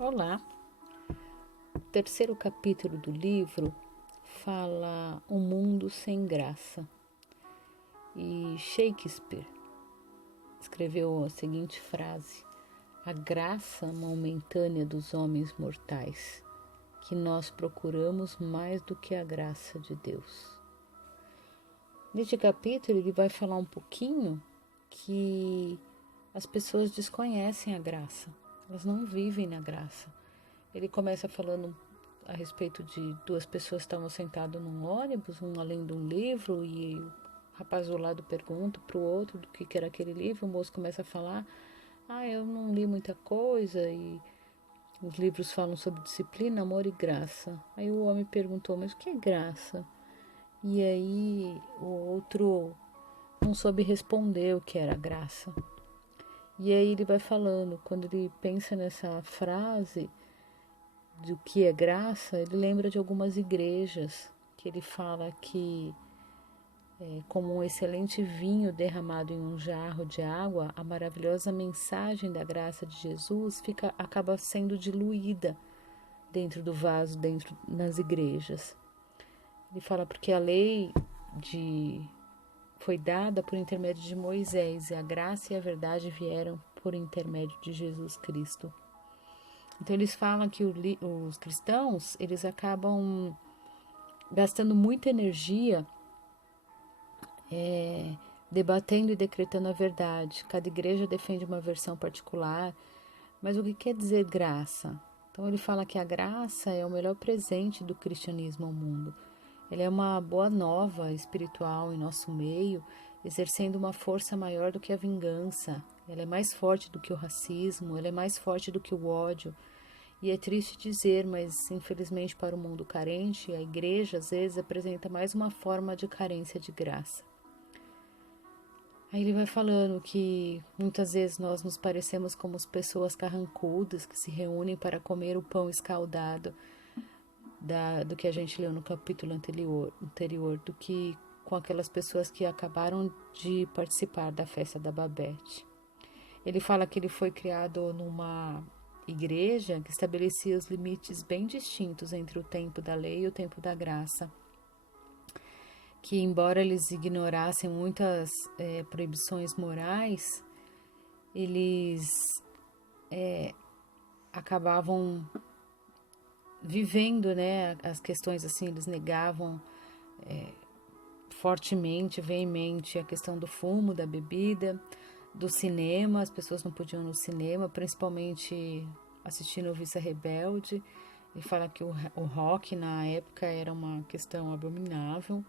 Olá! O terceiro capítulo do livro fala Um Mundo Sem Graça. E Shakespeare escreveu a seguinte frase: a graça momentânea dos homens mortais, que nós procuramos mais do que a graça de Deus. Neste capítulo ele vai falar um pouquinho que as pessoas desconhecem a graça, elas não vivem na graça. Ele começa falando a respeito de duas pessoas que estavam sentadas num ônibus, um lendo um livro, e o rapaz do lado pergunta para o outro do que era aquele livro. O moço começa a falar: eu não li muita coisa, e os livros falam sobre disciplina, amor e graça. Aí o homem perguntou: mas o que é graça? E aí o outro não soube responder o que era graça. E aí ele vai falando, quando ele pensa nessa frase do que é graça, ele lembra de algumas igrejas que ele fala que como um excelente vinho derramado em um jarro de água, a maravilhosa mensagem da graça de Jesus acaba sendo diluída dentro do vaso, dentro nas igrejas. Ele fala porque a lei foi dada por intermédio de Moisés, e a graça e a verdade vieram por intermédio de Jesus Cristo. Então eles falam que os cristãos, eles acabam gastando muita energia debatendo e decretando a verdade. Cada igreja defende uma versão particular, mas o que quer dizer graça? Então ele fala que a graça é o melhor presente do cristianismo ao mundo. Ela é uma boa nova espiritual em nosso meio, exercendo uma força maior do que a vingança. Ela é mais forte do que o racismo, ela é mais forte do que o ódio. E é triste dizer, mas infelizmente para o mundo carente, a igreja às vezes apresenta mais uma forma de carência de graça. Aí ele vai falando que muitas vezes nós nos parecemos como as pessoas carrancudas que se reúnem para comer o pão escaldado do que a gente leu no capítulo anterior, do que com aquelas pessoas que acabaram de participar da festa da Babete. Ele fala que ele foi criado numa igreja que estabelecia os limites bem distintos entre o tempo da lei e o tempo da graça, que embora eles ignorassem muitas proibições morais, eles acabavam vivendo, né, as questões assim, eles negavam fortemente, veemente a questão do fumo, da bebida, do cinema. As pessoas não podiam ir no cinema, principalmente assistindo o Vice Rebelde. Ele fala que o rock na época era uma questão abominável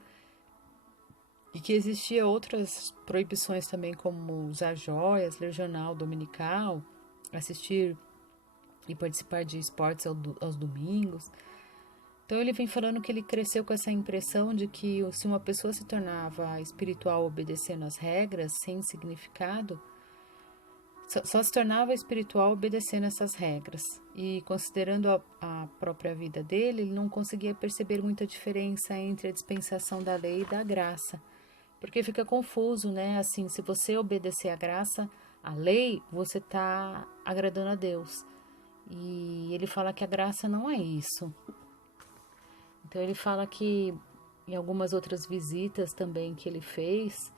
e que existia outras proibições também, como usar joias, ler jornal dominical, assistir e participar de esportes aos domingos. Então ele vem falando que ele cresceu com essa impressão de que se uma pessoa se tornava espiritual obedecendo às regras, sem significado, só se tornava espiritual obedecendo essas regras. E considerando a própria vida dele, ele não conseguia perceber muita diferença entre a dispensação da lei e da graça. Porque fica confuso, né? Assim, se você obedecer à graça, à lei, você está agradando a Deus. E ele fala que a graça não é isso. Então ele fala que em algumas outras visitas também que ele fez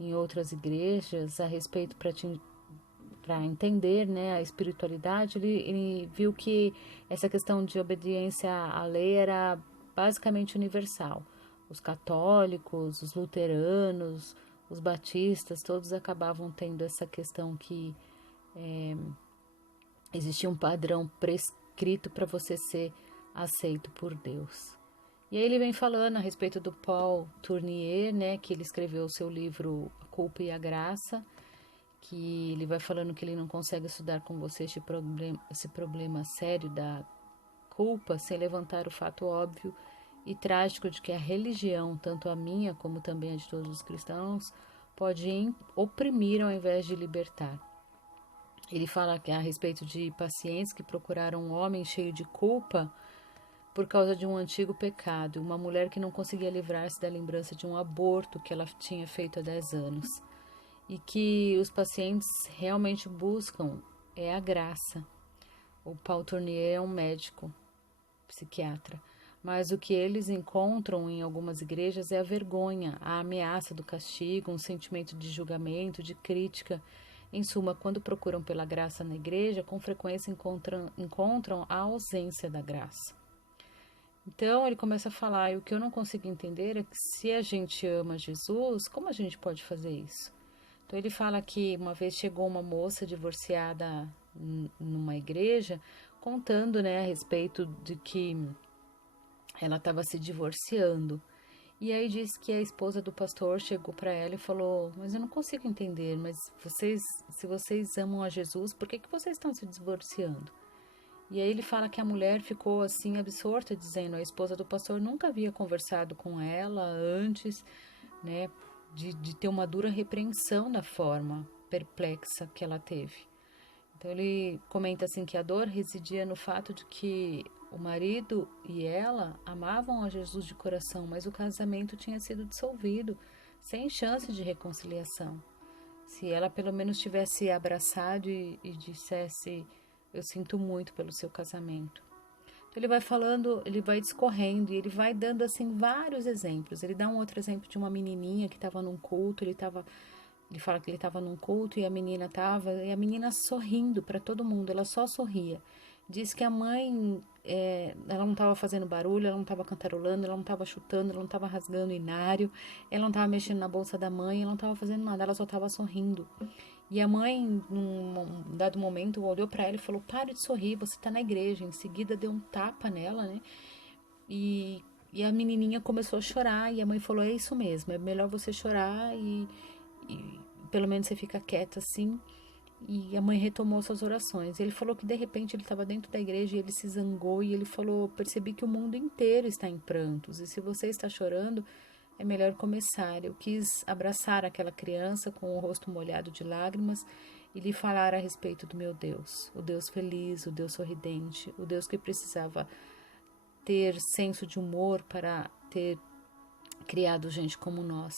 em outras igrejas a respeito para entender, né, a espiritualidade, ele viu que essa questão de obediência à lei era basicamente universal. Os católicos, os luteranos, os batistas, todos acabavam tendo essa questão que existia um padrão prescrito para você ser aceito por Deus. E aí ele vem falando a respeito do Paul Tournier, né, que ele escreveu o seu livro A Culpa e a Graça, que ele vai falando que ele não consegue estudar com você esse problema sério da culpa sem levantar o fato óbvio e trágico de que a religião, tanto a minha como também a de todos os cristãos, pode oprimir ao invés de libertar. Ele fala que a respeito de pacientes que procuraram um homem cheio de culpa por causa de um antigo pecado, uma mulher que não conseguia livrar-se da lembrança de um aborto que ela tinha feito há 10 anos. E que os pacientes realmente buscam é a graça. O Paul Tournier é um médico, psiquiatra. Mas o que eles encontram em algumas igrejas é a vergonha, a ameaça do castigo, um sentimento de julgamento, de crítica. Em suma, quando procuram pela graça na igreja, com frequência encontram a ausência da graça. Então ele começa a falar, e o que eu não consigo entender é que se a gente ama Jesus, como a gente pode fazer isso? Então ele fala que uma vez chegou uma moça divorciada numa igreja, contando, né, a respeito de que ela estava se divorciando. E aí diz que a esposa do pastor chegou para ela e falou: "Mas eu não consigo entender, mas se vocês amam a Jesus, por que vocês estão se divorciando?" E aí ele fala que a mulher ficou assim absorta, dizendo a esposa do pastor nunca havia conversado com ela antes, né, de ter uma dura repreensão da forma perplexa que ela teve. Então ele comenta assim que a dor residia no fato de que o marido e ela amavam a Jesus de coração, mas o casamento tinha sido dissolvido, sem chance de reconciliação. Se ela pelo menos tivesse abraçado e dissesse: "Eu sinto muito pelo seu casamento." Então ele vai falando, ele vai discorrendo e ele vai dando assim vários exemplos. Ele dá um outro exemplo de uma menininha que estava num culto, ele fala que ele estava num culto e a menina sorrindo para todo mundo, ela só sorria. Diz que a mãe, ela não estava fazendo barulho, ela não estava cantarolando, ela não estava chutando, ela não estava rasgando o inário, ela não estava mexendo na bolsa da mãe, ela não estava fazendo nada, ela só estava sorrindo. E a mãe, num dado momento, olhou para ela e falou: "Pare de sorrir, você está na igreja." Em seguida deu um tapa nela, né? E a menininha começou a chorar e a mãe falou: "É isso mesmo, é melhor você chorar e pelo menos você fica quieta assim." E a mãe retomou suas orações. Ele falou que de repente ele estava dentro da igreja e ele se zangou e ele falou: "Percebi que o mundo inteiro está em prantos e se você está chorando, é melhor começar." Eu quis abraçar aquela criança com o rosto molhado de lágrimas e lhe falar a respeito do meu Deus, o Deus feliz, o Deus sorridente, o Deus que precisava ter senso de humor para ter criado gente como nós.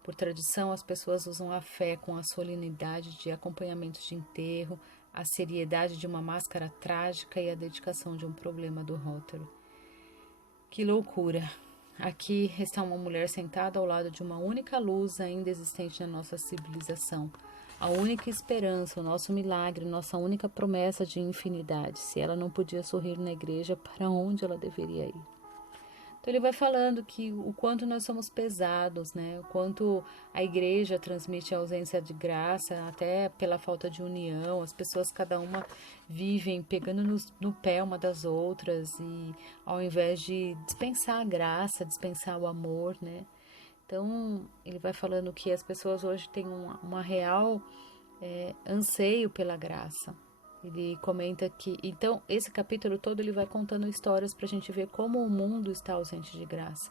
Por tradição, as pessoas usam a fé com a solenidade de acompanhamento de enterro, a seriedade de uma máscara trágica e a dedicação de um problema do Rotary. Que loucura! Aqui está uma mulher sentada ao lado de uma única luz ainda existente na nossa civilização. A única esperança, o nosso milagre, nossa única promessa de infinidade. Se ela não podia sorrir na igreja, para onde ela deveria ir? Então ele vai falando que o quanto nós somos pesados, né? O quanto a igreja transmite a ausência de graça, até pela falta de união. As pessoas, cada uma, vivem pegando no pé uma das outras e ao invés de dispensar a graça, dispensar o amor, né? Então ele vai falando que as pessoas hoje têm uma real anseio pela graça. Ele comenta que, então, esse capítulo todo ele vai contando histórias para a gente ver como o mundo está ausente de graça.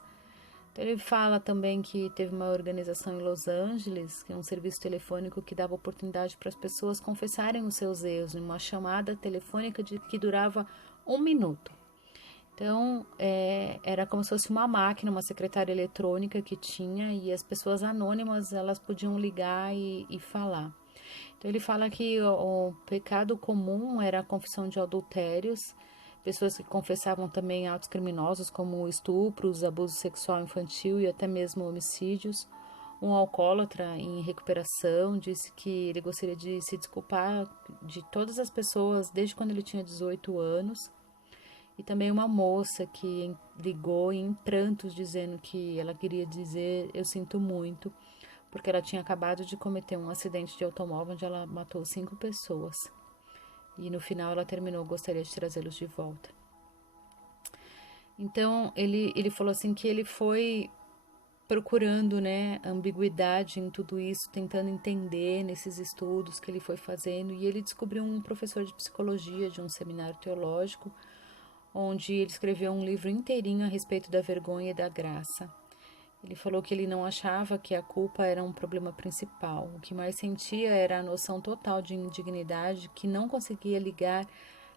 Então, ele fala também que teve uma organização em Los Angeles, que é um serviço telefônico que dava oportunidade para as pessoas confessarem os seus erros, em uma chamada telefônica que durava 1 minuto. Então, era como se fosse uma máquina, uma secretária eletrônica que tinha, e as pessoas anônimas elas podiam ligar e falar. Então ele fala que o pecado comum era a confissão de adultérios, pessoas que confessavam também atos criminosos como estupros, abuso sexual infantil e até mesmo homicídios. Um alcoólatra em recuperação disse que ele gostaria de se desculpar de todas as pessoas desde quando ele tinha 18 anos. E também uma moça que ligou em prantos dizendo que ela queria dizer: "Eu sinto muito", porque ela tinha acabado de cometer um acidente de automóvel onde ela matou 5 pessoas. E no final ela terminou: "Gostaria de trazê-los de volta." Então ele falou assim que ele foi procurando, né, ambiguidade em tudo isso, tentando entender nesses estudos que ele foi fazendo, e ele descobriu um professor de psicologia de um seminário teológico, onde ele escreveu um livro inteirinho a respeito da vergonha e da graça. Ele falou que ele não achava que a culpa era um problema principal. O que mais sentia era a noção total de indignidade que não conseguia ligar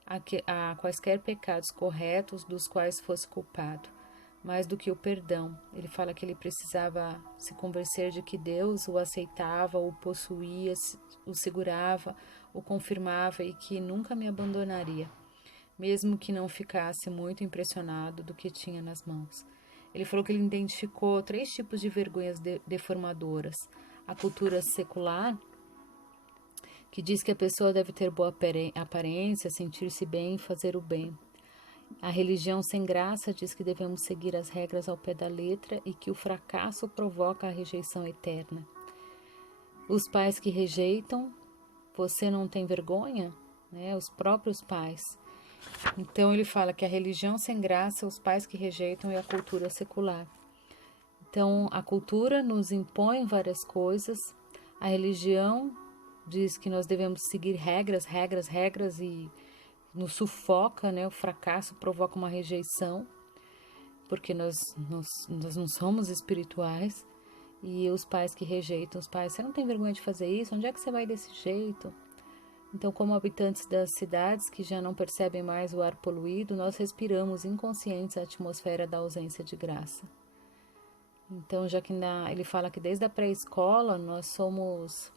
a quaisquer pecados corretos dos quais fosse culpado. Mais do que o perdão, ele fala que ele precisava se convencer de que Deus o aceitava, o possuía, o segurava, o confirmava e que nunca me abandonaria. mesmo que não ficasse muito impressionado do que tinha nas mãos. Ele falou que ele identificou 3 tipos de vergonhas deformadoras: a cultura secular, que diz que a pessoa deve ter boa aparência, sentir-se bem e fazer o bem. A religião sem graça diz que devemos seguir as regras ao pé da letra e que o fracasso provoca a rejeição eterna. Os pais que rejeitam, você não tem vergonha? Né? Os próprios pais. Então ele fala que a religião sem graça, os pais que rejeitam e a cultura secular. Então a cultura nos impõe várias coisas, a religião diz que nós devemos seguir regras e nos sufoca, né? O fracasso provoca uma rejeição, porque nós não somos espirituais. E os pais que rejeitam, os pais, você não tem vergonha de fazer isso? Onde é que você vai desse jeito? Então, como habitantes das cidades que já não percebem mais o ar poluído, nós respiramos inconscientes a atmosfera da ausência de graça. Então, já que ele fala que desde a pré-escola nós somos,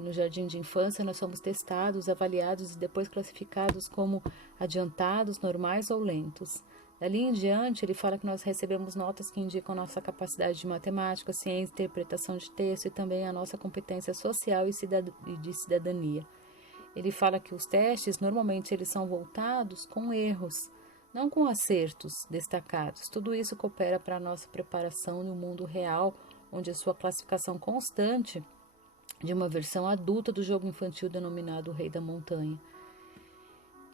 no jardim de infância, nós somos testados, avaliados e depois classificados como adiantados, normais ou lentos. Dali em diante, ele fala que nós recebemos notas que indicam nossa capacidade de matemática, ciência, interpretação de texto e também a nossa competência social e de cidadania. Ele fala que os testes, normalmente, eles são voltados com erros, não com acertos destacados. Tudo isso coopera para a nossa preparação no mundo real, onde a sua classificação constante de uma versão adulta do jogo infantil denominado O Rei da Montanha.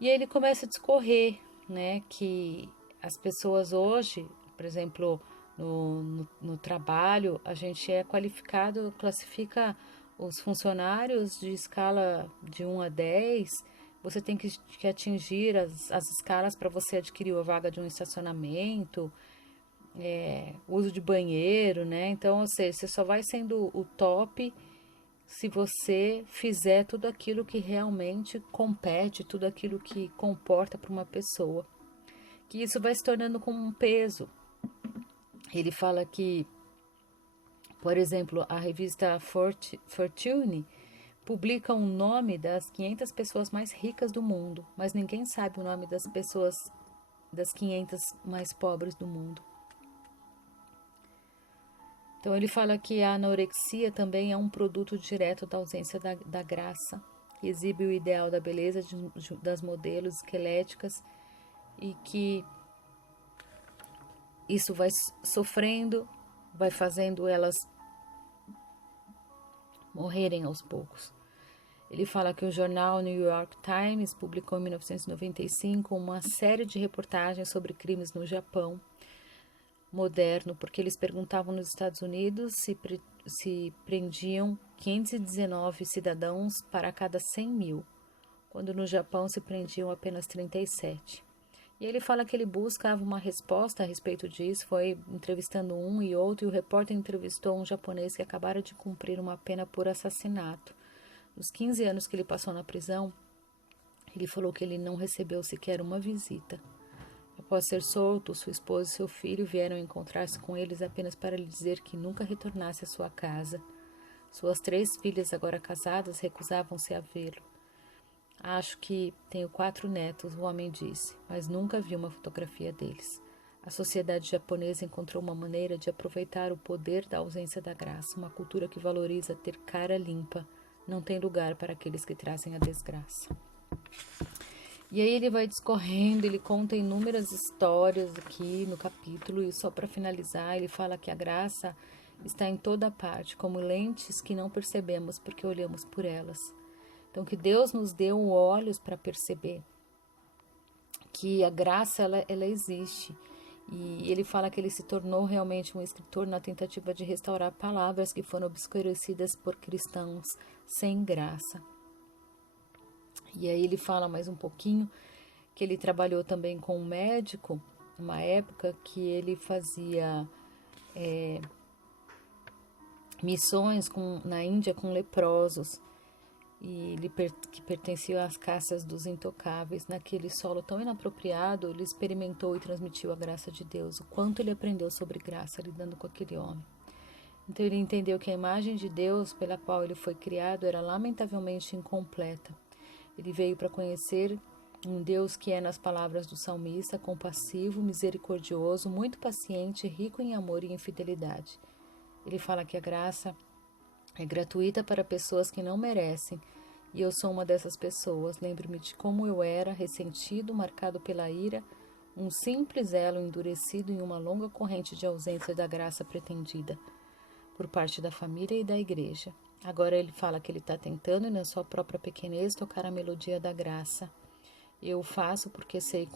E aí ele começa a discorrer, né, que as pessoas hoje, por exemplo, no trabalho, a gente é qualificado, classifica os funcionários de escala de 1 a 10, você tem que atingir as escalas para você adquirir a vaga de um estacionamento, uso de banheiro, né? Então, ou seja, você só vai sendo o top se você fizer tudo aquilo que realmente compete, tudo aquilo que comporta para uma pessoa. Que isso vai se tornando como um peso. Ele fala que, por exemplo, a revista Fortune publica um nome das 500 pessoas mais ricas do mundo, mas ninguém sabe o nome das 500 mais pobres do mundo. Então ele fala que a anorexia também é um produto direto da ausência da graça, que exibe o ideal da beleza das modelos esqueléticas e que isso vai sofrendo, vai fazendo elas morrerem aos poucos. Ele fala que o jornal New York Times publicou em 1995 uma série de reportagens sobre crimes no Japão moderno, porque eles perguntavam nos Estados Unidos se prendiam 519 cidadãos para cada 100 mil, quando no Japão se prendiam apenas 37. E ele fala que ele buscava uma resposta a respeito disso, foi entrevistando um e outro, e o repórter entrevistou um japonês que acabara de cumprir uma pena por assassinato. Nos 15 anos que ele passou na prisão, ele falou que ele não recebeu sequer uma visita. Após ser solto, sua esposa e seu filho vieram encontrar-se com eles apenas para lhe dizer que nunca retornasse à sua casa. Suas 3 filhas, agora casadas, recusavam-se a vê-lo. Acho que tenho 4 netos, o homem disse, mas nunca vi uma fotografia deles. A sociedade japonesa encontrou uma maneira de aproveitar o poder da ausência da graça, uma cultura que valoriza ter cara limpa, não tem lugar para aqueles que trazem a desgraça. E aí ele vai discorrendo, ele conta inúmeras histórias aqui no capítulo, e só para finalizar, ele fala que a graça está em toda parte, como lentes que não percebemos porque olhamos por elas. Então, que Deus nos deu olhos para perceber que a graça, ela existe. E ele fala que ele se tornou realmente um escritor na tentativa de restaurar palavras que foram obscurecidas por cristãos sem graça. E aí ele fala mais um pouquinho que ele trabalhou também com um médico, uma época que ele fazia missões na Índia com leprosos, e ele que pertencia às castas dos intocáveis. Naquele solo tão inapropriado, ele experimentou e transmitiu a graça de Deus, o quanto ele aprendeu sobre graça lidando com aquele homem. Então ele entendeu que a imagem de Deus pela qual ele foi criado era lamentavelmente incompleta. Ele veio para conhecer Um Deus que é, nas palavras do salmista, compassivo, misericordioso, muito paciente, rico em amor e em fidelidade. Ele fala que a graça é gratuita para pessoas que não merecem, e eu sou uma dessas pessoas. Lembro-me de como eu era, ressentido, marcado pela ira, um simples elo endurecido em uma longa corrente de ausência da graça pretendida por parte da família e da igreja. Agora ele fala que ele está tentando, na sua própria pequenez, tocar a melodia da graça. Eu faço porque sei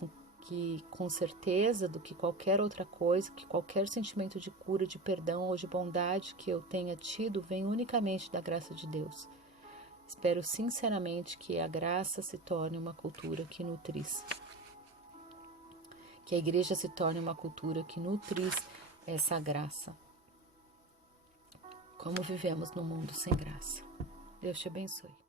que com certeza do que qualquer outra coisa, que qualquer sentimento de cura, de perdão ou de bondade que eu tenha tido vem unicamente da graça de Deus. Espero sinceramente que a graça se torne uma cultura que nutris, que a igreja se torne uma cultura que nutris essa graça. Como vivemos no mundo sem graça. Deus te abençoe.